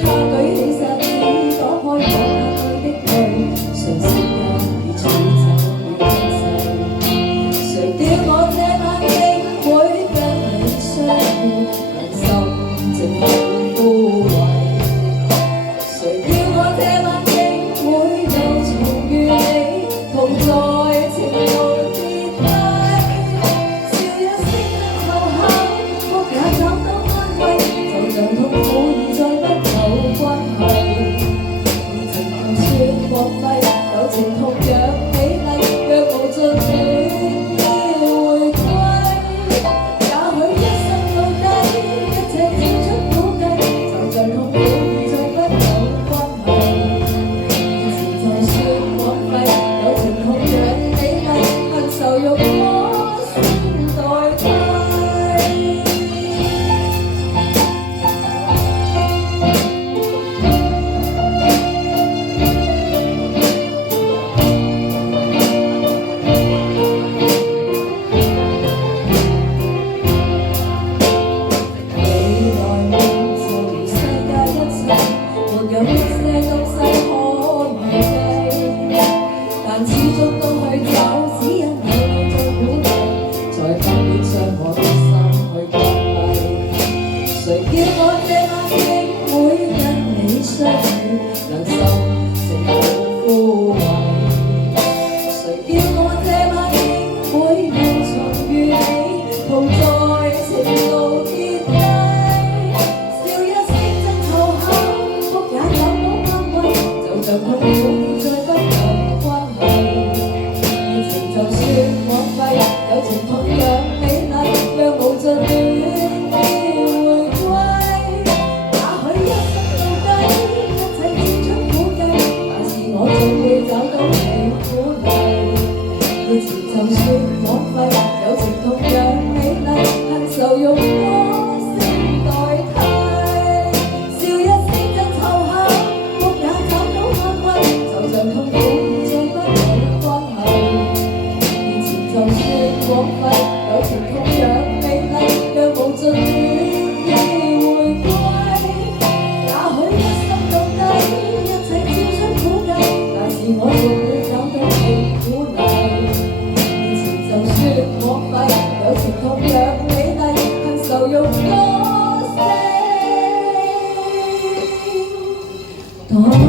他舉起手指，躲開我眼裏的淚，誰聲音已吹走了一切。誰叫我這晚竟會跟你相遇，良心靜候枯萎。誰叫我這晚竟會又重遇你，同在情路跌低。笑一聲的後口，哭也找到安慰，就像痛苦已再不有關係。以情就算荒廢，友情同樣美麗，若無盡戀要回歸。也許一生到底，一切跳出估計，就像痛苦已再不有關係。以情就算荒廢，友情同樣美麗，恨愁用我先代替。有一些東西可以記，但始終都去找，只因有你做鼓勵，在不斷傷我的心去關閉。誰叫我這晚竟會跟你相遇，良心靜候枯萎。誰叫我這晚竟會又重遇你，同在情路跌低。笑一聲真湊巧，哭也找到安慰，就像痛苦已再不有關係。以情就算荒廢，友情同樣美麗，若無盡戀要回歸。也許一生到底，一切跳出估計，但是我總會找到你鼓勵。以情就算荒廢，友情同樣美麗，恨愁用我先代替。笑一聲真湊巧，哭也找到安慰，就像痛苦已再不有關係。以情就算荒廢，友情同樣美麗，若無盡戀要回歸。也許一生到底，一切跳出估計，但是我總會找到你鼓勵。以情就算荒廢，友情同樣美麗，恨愁用我聲代替。